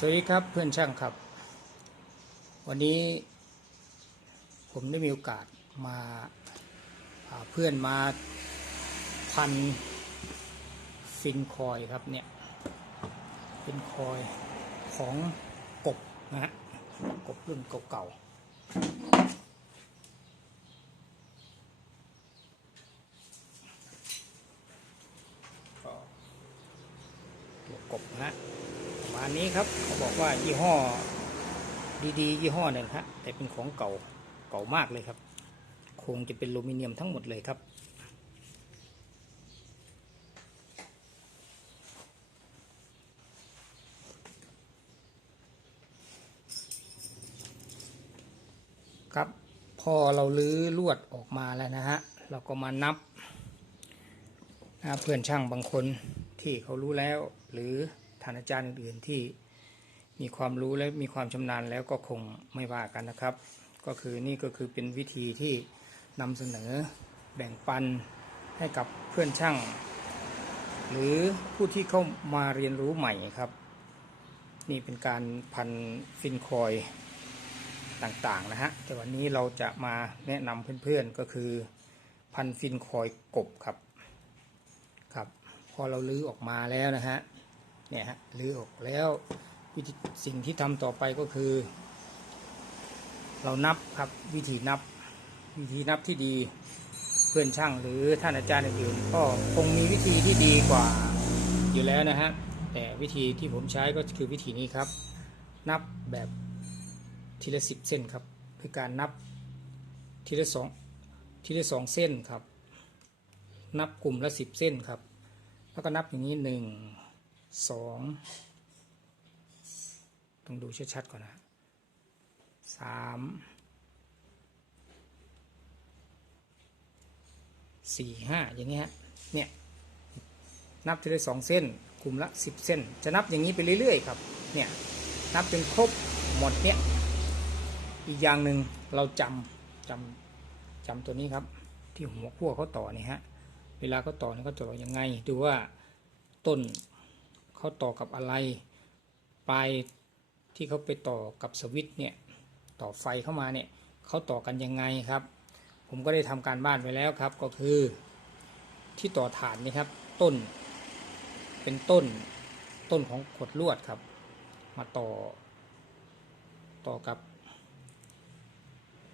สวัสดีครับเพื่อนช่างครับ วันนี้ผมได้มีโอกาสมาาเพื่อนมาพันฟินคอยครับเนี่ยฟินคอยของกบนะฮะกบรุ่นเก่าๆตัวกบนะฮะประมาณนี้ครับ ว่ายี่ห้อ ดีๆ ยี่ห้อหนึ่งฮะแต่เป็นของเก่าเก่ามากเลยครับคงจะเป็นอลูมิเนียมทั้งหมดเลยครับ ครับ พอเราลื้อลวดออกมาแล้วนะฮะ เราก็มานับนะเพื่อนช่างบางคนที่เขารู้แล้ว หรือท่านอาจารย์อื่นๆที่ มีความรู้และมีความชำนาญแล้วก็คงไม่ว่ากันนะครับ ก็คือนี่ก็คือเป็นวิธีที่นำเสนอแบ่งปันให้กับเพื่อนช่าง หรือผู้ที่เข้ามาเรียนรู้ใหม่ครับ นี่เป็นการพันฟินคอยต่างๆนะฮะแต่วันนี้เราจะมาแนะนำเพื่อนๆก็คือ พันฟินคอยกบครับครับ พอเราลื้อออกมาแล้วนะฮะเนี่ยฮะลื้อออกแล้ว วิธีสิ่งที่ทำต่อไปก็คือ เรานับครับวิธีนับ วิธีนับที่ดีเพื่อนช่างหรือท่านอาจารย์อื่นก็คงมีวิธีที่ดีกว่าอยู่แล้วนะฮะแต่วิธีที่ผมใช้ก็คือวิธีนี้ครับ นับแบบทีละสิบเส้นครับ คือการนับทีละสองทีละสองเส้นครับ นับกลุ่มละสิบเส้นครับ แล้วก็นับอย่างนี้หนึ่งสอง ต้องดูชัดๆก่อนนะสามสี่ห้าอย่างนี้ฮะเนี่ยนับทีละสองเส้นกลุ่มละสิบเส้น จะนับอย่างนี้ไปเรื่อยๆครับเนี่ยนับจนครบหมดเนี่ยอีกอย่างหนึ่งเราจำจำจำตัวนี้ครับ ที่หัวขั้วเขาต่อนี่ฮะเวลาเขาต่อเนี่ยเขาต่อยังไง ดูว่าต้นเขาต่อกับอะไร ปลาย ที่เขาไปต่อกับสวิตเนี่ยต่อไฟเข้ามาเนี่ยเขาต่อกันยังไงครับ ผมก็ได้ทำการบ้านไว้แล้วครับ ก็คือที่ต่อฐานนี่ครับ ต้น เป็นต้นต้นของขดลวดครับ มาต่อ ต่อกับ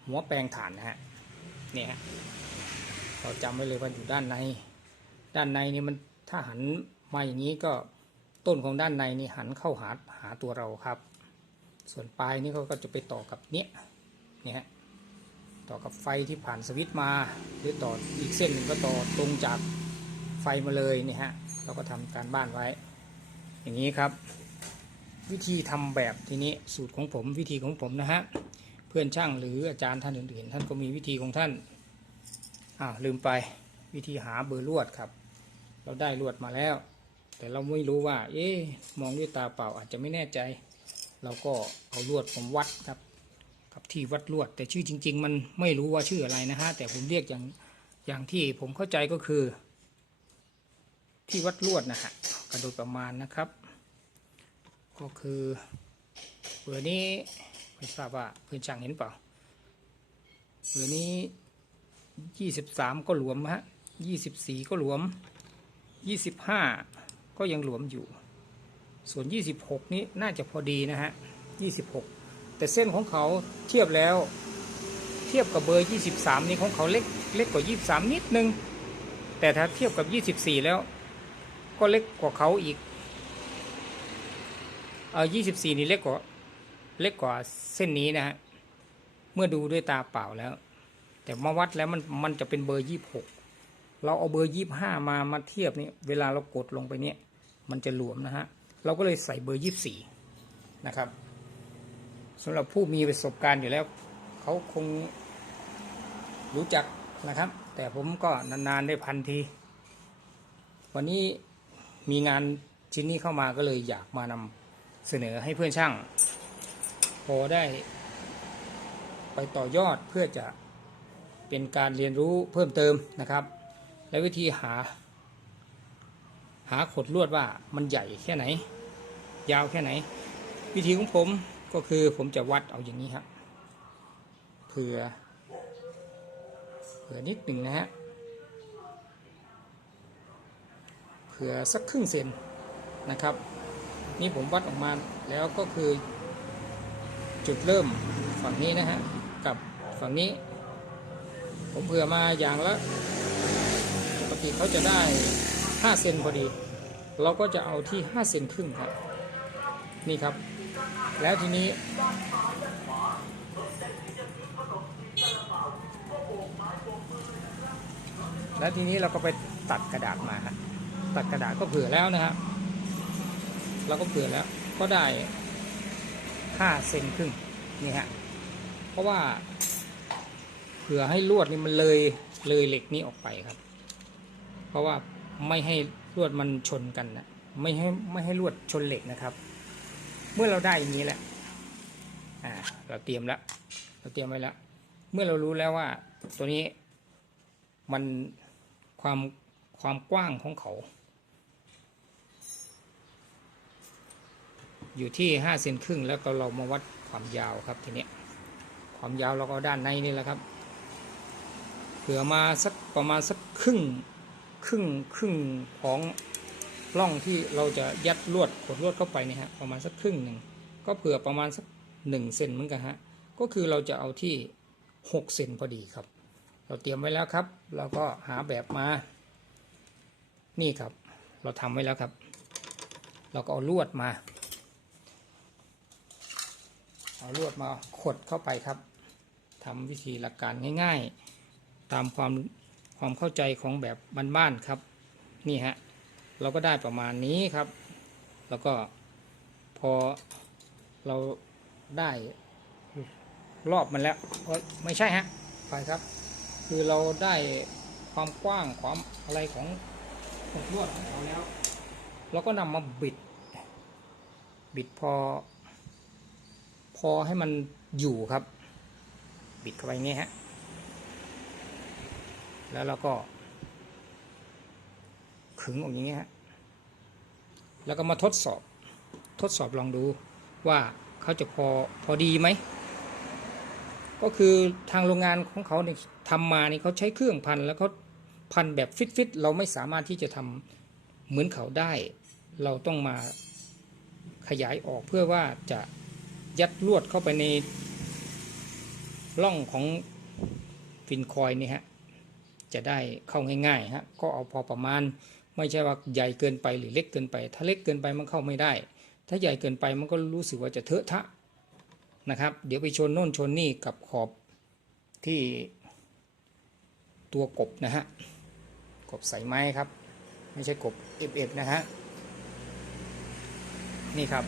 หัวแปลงฐานนะฮะเนี่ยเราจำไว้เลยว่าอยู่ด้านใน ด้านในนี่มันถ้าหันมาอย่างนี้ก็ต้นของด้านในนี่หันเข้าหาหาตัวเราครับ ส่วนปลายนี่เขาก็จะไปต่อกับเนี้ยเนี่ยฮะต่อกับไฟที่ผ่านสวิตช์มาหรือต่ออีกเส้นหนึ่งก็ต่อตรงจากไฟมาเลยเนี่ยฮะเราก็ทำการบ้านไว้ อย่างนี้ครับ วิธีทำแบบทีนี้สูตรของผมวิธีของผมนะฮะเพื่อนช่างหรืออาจารย์ท่านอื่นๆ ท่านก็มีวิธีของท่านอ้าวลืมไปวิธีหาเบอร์ลวดครับ เราได้ลวดมาแล้ว แต่เราไม่รู้ว่า เอ๊ะมองด้วยตาเปล่าอาจจะไม่แน่ใจ เราก็เอาลวดผมวัดครับกับที่วัดลวด แต่ชื่อจริง ๆ มันไม่รู้ว่าชื่ออะไรนะฮะแต่ผมเรียกอย่างอย่างที่ผมเข้าใจก็คือ ที่วัดลวดนะฮะก็โดยประมาณนะครับ ก็คือเบอร์นี้ไม่ทราบว่าเพื่อนช่างเห็นเปล่าเบอร์นี้ยี่สิบสามก็หลวมฮะยี่สิบสี่ก็หลวมยี่สิบห้าก็ยังหลวมอยู่ ส่วนยี่สิบหกนี้น่าจะพอดีนะฮะยี่สิบหกแต่เส้นของเขาเทียบแล้ว เทียบกับเบอร์ยี่สิบสามนี้ของเขาเล็กเล็กกว่ายี่สามนิดนึง แต่ถ้าเทียบกับยี่สิบสี่แล้ว ก็เล็กกว่าเขาอีกเออยี่สิบสี่นี่เล็กกว่าเล็กกว่าเส้นนี้นะฮะ เมื่อดูด้วยตาเปล่าแล้ว แต่มาวัดแล้วมันมันจะเป็นเบอร์ยี่หกเราเอาเบอร์ยี่ห้ามามาเทียบนี่เวลาเรากดลงไปเนี่ย มันจะหลวมนะฮะ เราก็เลยใส่เบอร์ยี่สี่นะครับสำหรับผู้มีประสบการณ์อยู่แล้ว เขาคงรู้จักนะครับ แต่ผมก็นานๆได้พันที วันนี้มีงานชิ้นนี้เข้ามาก็เลยอยากมานำเสนอให้เพื่อนช่าง พอได้ไปต่อยอดเพื่อจะเป็นการเรียนรู้เพิ่มเติมนะครับ และวิธีหา หาขดลวดว่ามันใหญ่แค่ไหน ยาวแค่ไหน วิธีของผมก็คือผมจะวัดเอาอย่างนี้ครับเผื่อเผื่อนิดหนึ่งนะฮะเผื่อสักครึ่งเซนนะครับ นี่ผมวัดออกมาแล้วก็คือ จุดเริ่มฝั่งนี้นะฮะกับฝั่งนี้ ผมเผื่อมาอย่างละปกติเขาจะได้5เซนพอดี เราก็จะเอาที่5เซนครึ่งครับ นี่ครับ แล้วทีนี้ แล้วทีนี้เราก็ไปตัดกระดาษมาฮะตัดกระดาษก็เผื่อแล้วนะฮะเราก็เผื่อแล้วก็ได้5เซนครึ่งนี่ฮะเพราะว่าเผื่อให้ลวดนี่มันเลยเลยเหล็กนี้ออกไปครับ เพราะว่าไม่ให้ลวดมันชนกันนะไม่ให้ไม่ให้ลวดชนเหล็กนะครับ เมื่อเราได้อย่างนี้แล้วอ่า เราเตรียมแล้ว เราเตรียมไว้แล้ว เมื่อเรารู้แล้วว่า ตัวนี้มันความความกว้างของเขา อยู่ที่ห้าเซนครึ่งแล้วก็เรามาวัดความยาวครับทีนี้ความยาวเราก็ด้านในนี่แหละครับเผื่อมาสักประมาณสักครึ่งครึ่งครึ่งของ ร่องที่เราจะยัดลวดกดลวดเข้าไปเนี่ยฮะประมาณสักครึ่งหนึ่งก็เผื่อประมาณสักหนึ่งเซนเหมือนกันฮะก็คือเราจะเอาที่หกเซนพอดีครับ เราเตรียมไว้แล้วครับเราก็หาแบบมา นี่ครับ เราทำไว้แล้วครับ เราก็เอาลวดมา เอาลวดมาขดเข้าไปครับทำวิธีหลักการง่าย ๆ ตามความความเข้าใจของแบบบ้านๆครับ นี่ฮะ เราก็ได้ประมาณนี้ครับ แล้วก็พอเราได้รอบมันแล้วไม่ใช่ฮะไปครับ คือเราได้ความกว้างความอะไรของของลวดของเราแล้ว เราก็นำมาบิด บิดพอ พอให้มันอยู่ครับ บิดเข้าไปงนี้ฮะ แล้วเราก็ ขึงออกอย่างนี้ฮะแล้วก็มาทดสอบทดสอบลองดูว่าเขาจะพอพอดีไหมก็คือทางโรงงานของเขาเนี่ยทำมานี่เขาใช้เครื่องพันแล้วเขาพันแบบฟิตๆเราไม่สามารถที่จะทำเหมือนเขาได้ เราต้องมาขยายออกเพื่อว่าจะยัดลวดเข้าไปในร่องของฟินคอยนี่ฮะจะได้เข้าง่ายๆฮะก็เอาพอประมาณ ไม่ใช่ว่าใหญ่เกินไปหรือเล็กเกินไป ถ้าเล็กเกินไปมันเข้าไม่ได้ ถ้าใหญ่เกินไปมันก็รู้สึกว่าจะเทอะทะนะครับ เดี๋ยวไปชนโน่นชนนี่กับขอบที่ตัวกบนะฮะ กบใส่ไม้ครับ ไม่ใช่กบเอฟเอฟนะฮะ นี่ครับ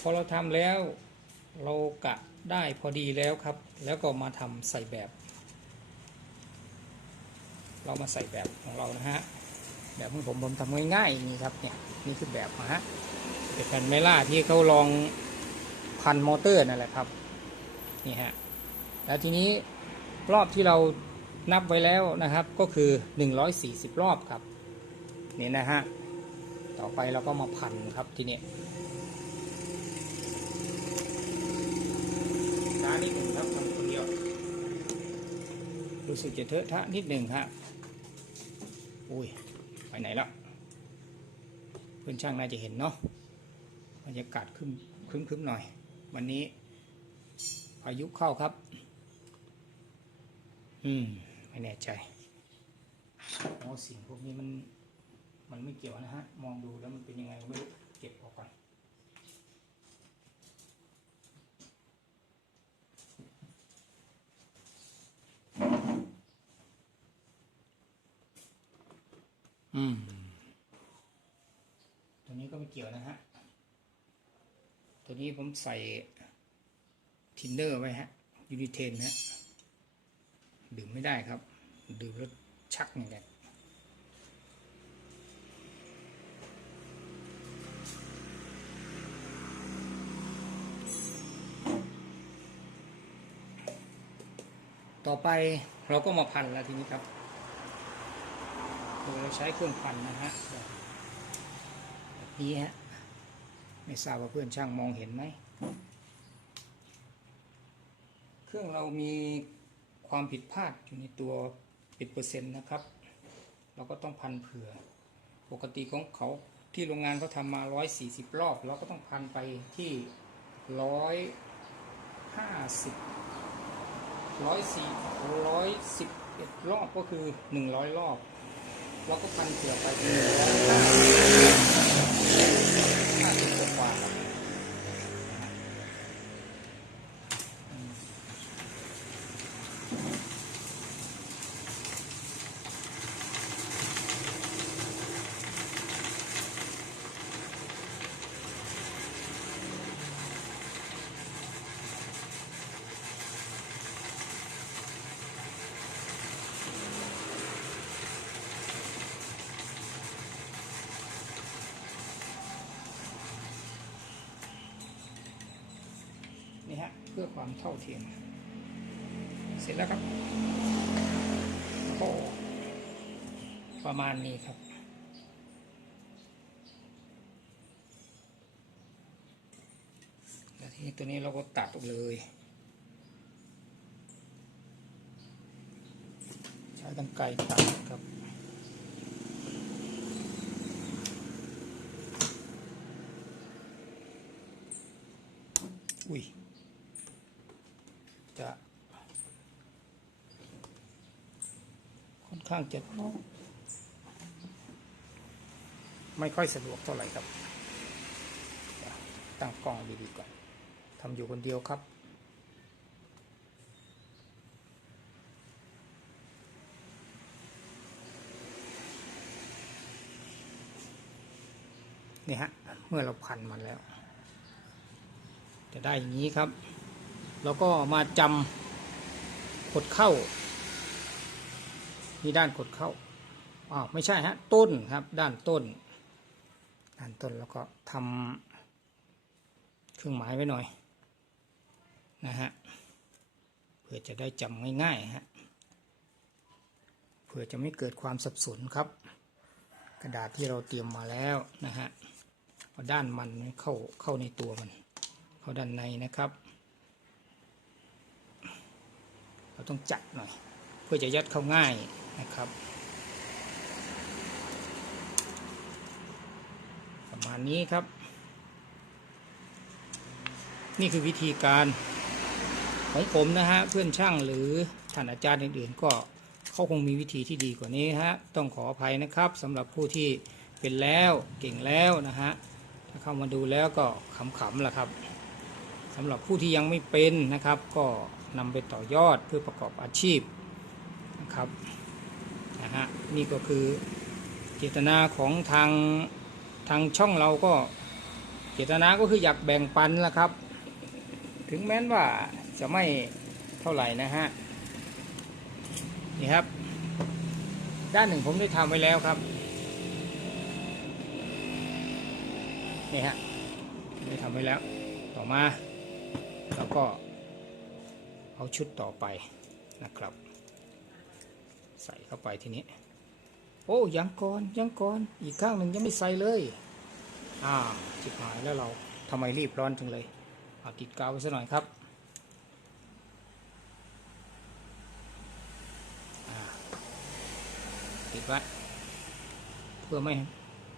พอเราทำแล้วเรากะ ได้พอดีแล้วครับ แล้วก็มาทำใส่แบบ เรามาใส่แบบของเรานะฮะ แบบของผมผมทำง่ายๆนี่ครับเนี่ยนี่คือแบบนะฮะเป็นแผ่นไมล่าที่เขาลองพันมอเตอร์นั่นแหละครับนี่ฮะแล้วทีนี้รอบที่เรานับไว้แล้วนะครับก็คือ 140 รอบครับนี่นะฮะต่อไปเราก็มาพันครับทีนี้ ช้านิดหนึ่งครับทำคนเดียวรู้สึกจะเทอะทะนิดหนึ่งฮะอุ้ยไปไหนละเพื่อนช่างน่าจะเห็นเนาะบรรยากาศคึ้มคึ้มครึ้มหน่อย วันนี้พายุเข้าครับ อืมไม่แน่ใจอ๋อสิ่งพวกนี้มันมันไม่เกี่ยวนะฮะ มองดูแล้วมันเป็นยังไงก็ไม่รู้ เก็บออกก่อน อืมตัวนี้ก็ไม่เกี่ยวนะฮะ ตัวนี้ผมใส่ทินเนอร์ไว้ฮะ ยูนิเทนฮะ ดื่มไม่ได้ครับ ดื่มแล้วชักอย่างเงี้ยต่อไปเราก็มาพันแล้วทีนี้ครับ โดยเราใช้เครื่องพันนะฮะแบบนี้ฮะไม่ทราบว่าเพื่อนช่างมองเห็นไหม เครื่องเรามีความผิดพลาดอยู่ในตัวปิดเปอร์เซ็นต์นะครับ เราก็ต้องพันเผื่อ ปกติของเขาที่โรงงานเขาทำมา 140 รอบ เราก็ต้องพันไปที่ 150 104 111 รอบก็คือ 100 รอบ เราก็พันเสือไปที่ห้าสิบกว่า พื่อความเท่าเทียม เสร็จแล้วครับก็ประมาณนี้ครับ แล้วทีนี้ตัวนี้เราก็ตัดออกเลย ใช้กันไกรตัดครับอุ้ย จะค่อนข้างจะไม่ค่อยสะดวกเท่าไหร่ครับ ตั้งกล้องดีๆก่อนทำอยู่คนเดียวครับนี่ฮะ เมื่อเราพันมันแล้ว จะได้อย่างนี้ครับ แล้วก็มาจำกดเข้ามีด้านกดเข้าอ้าวไม่ใช่ฮะต้นครับ ด้านต้น ด้านต้นแล้วก็ทำเครื่องหมายไว้หน่อยนะฮะเพื่อจะได้จำง่ายๆฮะเพื่อจะไม่เกิดความสับสนครับ กระดาษที่เราเตรียมมาแล้วนะฮะด้านมันเข้าเข้าในตัวมัน เข้าด้านในนะครับ เราต้องจัดหน่อย เพื่อจะยัดเข้าง่ายนะครับ ประมาณนี้ครับ นี่คือวิธีการของผมนะฮะเพื่อนช่างหรือท่านอาจารย์อื่นๆ ก็เขาคงมีวิธีที่ดีกว่านี้ฮะต้องขออภัยนะครับสำหรับผู้ที่เป็นแล้วเก่งแล้วนะฮะถ้าเข้ามาดูแล้วก็ขำๆล่ะครับสำหรับผู้ที่ยังไม่เป็นนะครับก็ นำไปต่อยอดเพื่อประกอบอาชีพนะครับนะฮะนี่ก็คือเจตนาของทางทางช่องเราก็เจตนาก็คืออยากแบ่งปันละครับ ถึงแม้นว่าจะไม่เท่าไหร่นะฮะนี่ครับ ด้านหนึ่งผมได้ทำไว้แล้วครับนี่ฮะได้ทำไว้แล้วต่อมาแล้วก็ เอาชุดต่อไปนะครับ ใส่เข้าไปทีนี้ โอ้ยังก่อนยังก่อนอีกข้างหนึ่งยังไม่ใส่เลยอ่าจิบหายแล้วเราทำไมรีบร้อนจังเลยเอาติดกาวไว้สักหน่อยครับติดไว้เพื่อไม่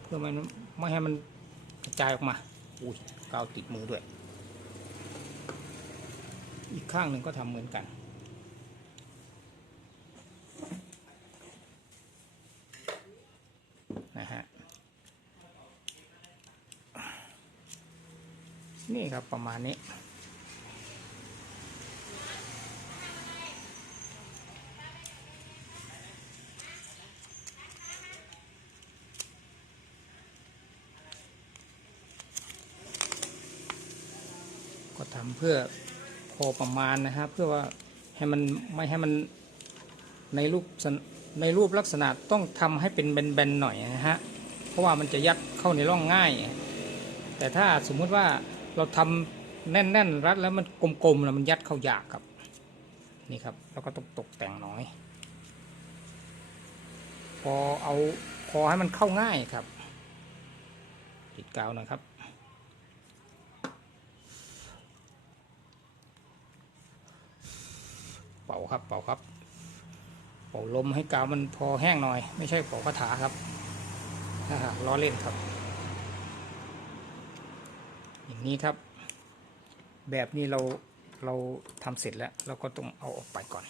เพื่อไม่ไม่ให้มันกระจายออกมาอุ้ยกาวติดมือด้วย อีกข้างหนึ่งก็ทำเหมือนกัน นะฮะ นี่ครับประมาณนี้ก็ทำเพื่อ พอประมาณนะฮะเพื่อว่าให้มันไม่ให้มันในรูปในรูปลักษณะต้องทำให้เป็นแบนๆหน่อยนะฮะเพราะว่ามันจะยัดเข้าในร่องง่าย แต่ถ้าสมมุติว่าเราทำแน่นๆ รัดแล้วมันกลมๆแล้วมันยัดเข้ายากครับนี่ครับแล้วก็ต้องตกแต่งหน่อย พอเอาพอให้มันเข้าง่ายครับ ติดกาวนะครับ เป่าครับ เป่าครับ เป่าลมให้กาวมันพอแห้งหน่อย ไม่ใช่เป่าคาถาครับล้อเล่นครับ อย่างนี้ครับ แบบนี้เราเราทำเสร็จแล้ว เราก็ต้องเอาออกไปก่อน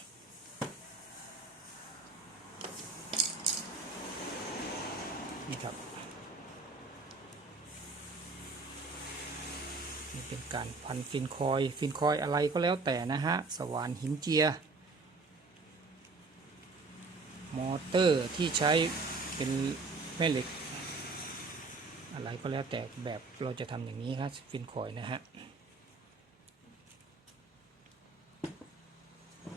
นี่ครับนี่เป็นการพันฟินคอย ฟินคอยอะไรก็แล้วแต่นะฮะ สว่านหินเจีย มอเตอร์ที่ใช้เป็นแม่เหล็ก อะไรก็แล้วแต่แบบเราจะทำอย่างนี้ครับฟินคอยนะฮะ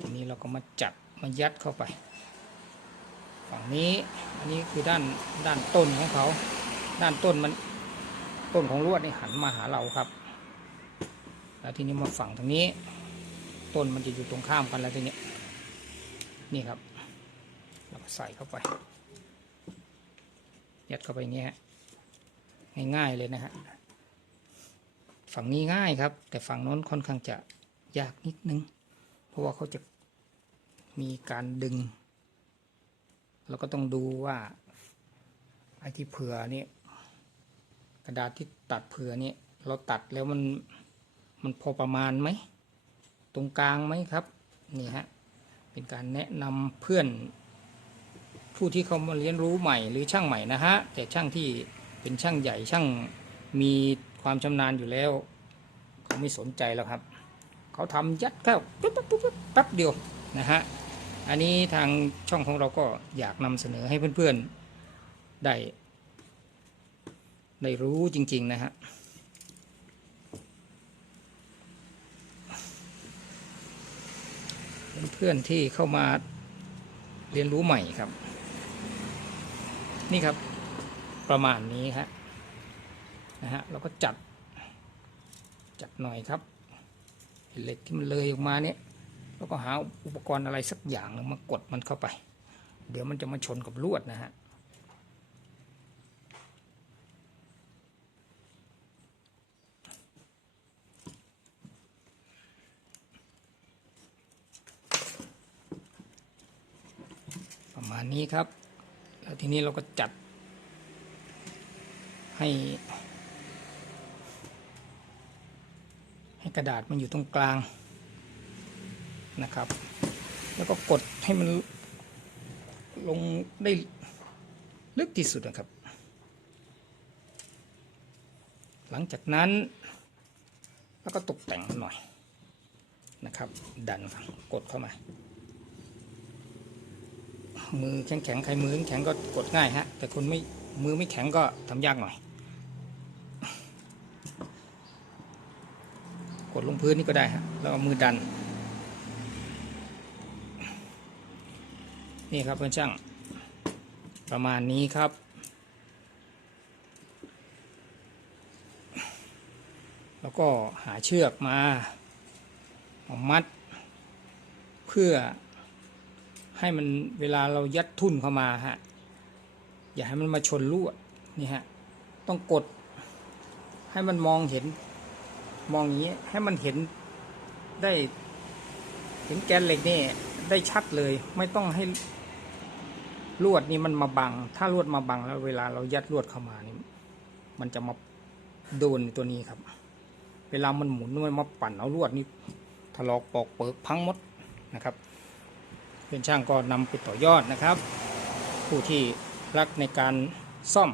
ทีนี้เราก็มาจับมายัดเข้าไป ฝั่งนี้อันนี้คือด้านด้านต้นของเขา ด้านต้นมันต้นของลวดนี่หันมาหาเราครับ แล้วทีนี้มาฝั่งทางนี้ ต้นมันจะอยู่ตรงข้ามกันแล้วทีนี้นี่ครับ เราก็ใส่เข้าไป ยัดเข้าไปอย่างนี้ฮะง่ายๆเลยนะฮะ ฝั่งนี้ง่ายครับ แต่ฝั่งโน้นค่อนข้างจะยากนิดนึง เพราะว่าเขาจะมีการดึงเราก็ต้องดูว่าไอ้ที่เผื่อนี่กระดาษที่ตัดเผื่อนี่เราตัดแล้วมันมันพอประมาณไหม ตรงกลางไหมครับ นี่ฮะ เป็นการแนะนำเพื่อน ผู้ที่เขามาเรียนรู้ใหม่หรือช่างใหม่นะฮะ แต่ช่างที่เป็นช่างใหญ่ช่างมีความชำนาญอยู่แล้ว เขาไม่สนใจแล้วครับ เขาทำยัดเข้าปุ๊บปุ๊บปุ๊บแป๊บเดียวนะฮะอันนี้ทางช่องของเราก็อยากนำเสนอให้เพื่อนๆได้ได้รู้จริง ๆ นะฮะเพื่อนๆที่เข้ามาเรียนรู้ใหม่ครับ นี่ครับ ประมาณนี้ฮะนะฮะเราก็จัด จัดหน่อยครับเหล็กที่มันเลยออกมาเนี่ยแล้วก็หาอุปกรณ์อะไรสักอย่างหนึ่งมากดมันเข้าไป เดี๋ยวมันจะมาชนกับลวดนะฮะประมาณนี้ครับ แล้วทีนี้เราก็จัด ให้ ให้กระดาษมันอยู่ตรงกลางนะครับ แล้วก็กดให้มันลงได้ลึกที่สุดนะครับ หลังจากนั้น แล้วก็ตกแต่งหน่อยนะครับ ดันกดเข้ามา มือแข็งแข็งใครมือแข็งก็กดง่ายฮะ แต่คนไม่มือไม่แข็งก็ทำยากหน่อย กดลงพื้นนี่ก็ได้ฮะ แล้วมือดัน นี่ครับเพื่อนช่าง ประมาณนี้ครับ แล้วก็หาเชือกมา มัดเพื่อ ให้มันเวลาเรายัดทุ่นเข้ามาฮะอย่าให้มันมาชนลวดนี่ฮะต้องกด ให้มันมองเห็น มองอย่างนี้ให้มันเห็นได้ เห็นแกนเหล็กนี่ได้ชัดเลย ไม่ต้องให้ลวดนี่มันมาบัง ถ้าลวดมาบังแล้ว เวลาเรายัดลวดเข้ามานี่มันจะมาโดนตัวนี้ครับ เวลามันหมุนมันมาปั่นเอาลวดนี่ถลอกปอกเปิกพังหมดนะครับ เป็นช่างก็นำไปต่อยอดนะครับ ผู้ที่รักในการซ่อม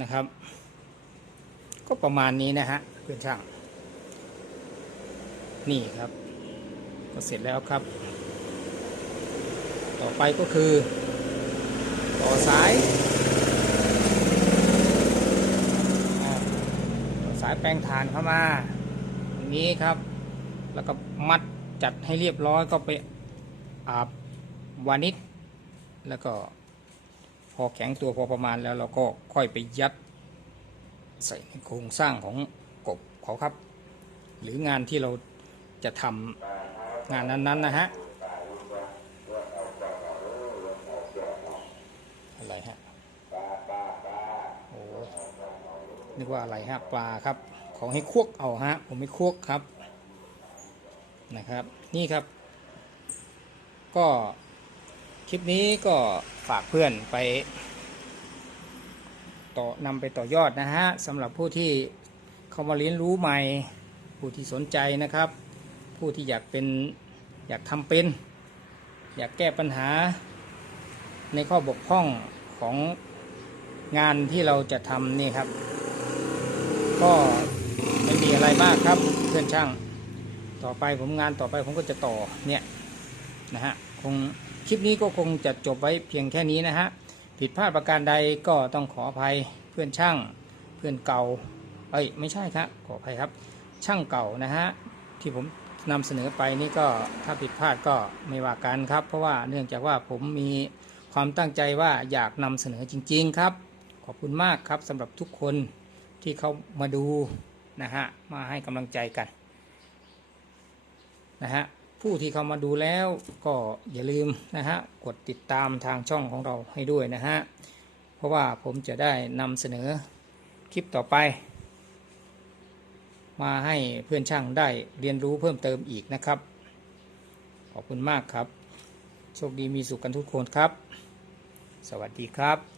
นะครับ ก็ประมาณนี้นะฮะเพื่อนช่าง นี่ครับ ก็เสร็จแล้วครับ ต่อไปก็คือ ต่อสายสายแปลงฐานเข้ามาอย่างนี้ครับ แล้วก็มัดจัดให้เรียบร้อยก็ไป อาบวานิชแล้วก็พอแข็งตัวพอประมาณแล้วเราก็ค่อยไปยัดใส่โครงสร้างของกบเขาครับ หรืองานที่เราจะทำงานนั้นๆนนนะฮะอะไรฮะโอ้นึกว่าอะไรฮะปลาครับ ของให้ควกเอาฮะผมไม่ควกครับนะครับ นี่ครับ ก็คลิปนี้ก็ฝากเพื่อนไป ต่อนำไปต่อยอดนะฮะสำหรับผู้ที่เข้ามาเรียนรู้ใหม่ ผู้ที่สนใจนะครับ ผู้ที่อยากเป็นอยากทำเป็น อยากแก้ปัญหา ในข้อบกพร่องของงานที่เราจะทำนี่ครับ ก็ไม่มีอะไรมากครับเพื่อนช่าง ต่อไปผมงานต่อไปผมก็จะต่อเนี่ยนะฮะ คงคลิปนี้ก็คงจะจบไว้เพียงแค่นี้นะฮะผิดพลาดประการใดก็ต้องขออภัยเพื่อนช่าง เพื่อนเก่าเอ้ยไม่ใช่ครับขออภัยครับ ช่างเก่านะฮะที่ผมนำเสนอไปนี่ก็ถ้าผิดพลาดก็ไม่ว่ากันครับ เพราะว่าเนื่องจากว่าผมมีความตั้งใจว่าอยากนำเสนอจริง ๆ ครับ ขอบคุณมากครับสำหรับทุกคนที่เขามาดูนะฮะมาให้กำลังใจกันนะฮะ ผู้ที่เข้ามาดูแล้วก็อย่าลืมนะฮะกดติดตามทางช่องของเราให้ด้วยนะฮะเพราะว่าผมจะได้นำเสนอคลิปต่อไป มาให้เพื่อนช่างได้เรียนรู้เพิ่มเติมอีกนะครับ ขอบคุณมากครับ โชคดีมีสุขกันทุกคนครับ สวัสดีครับ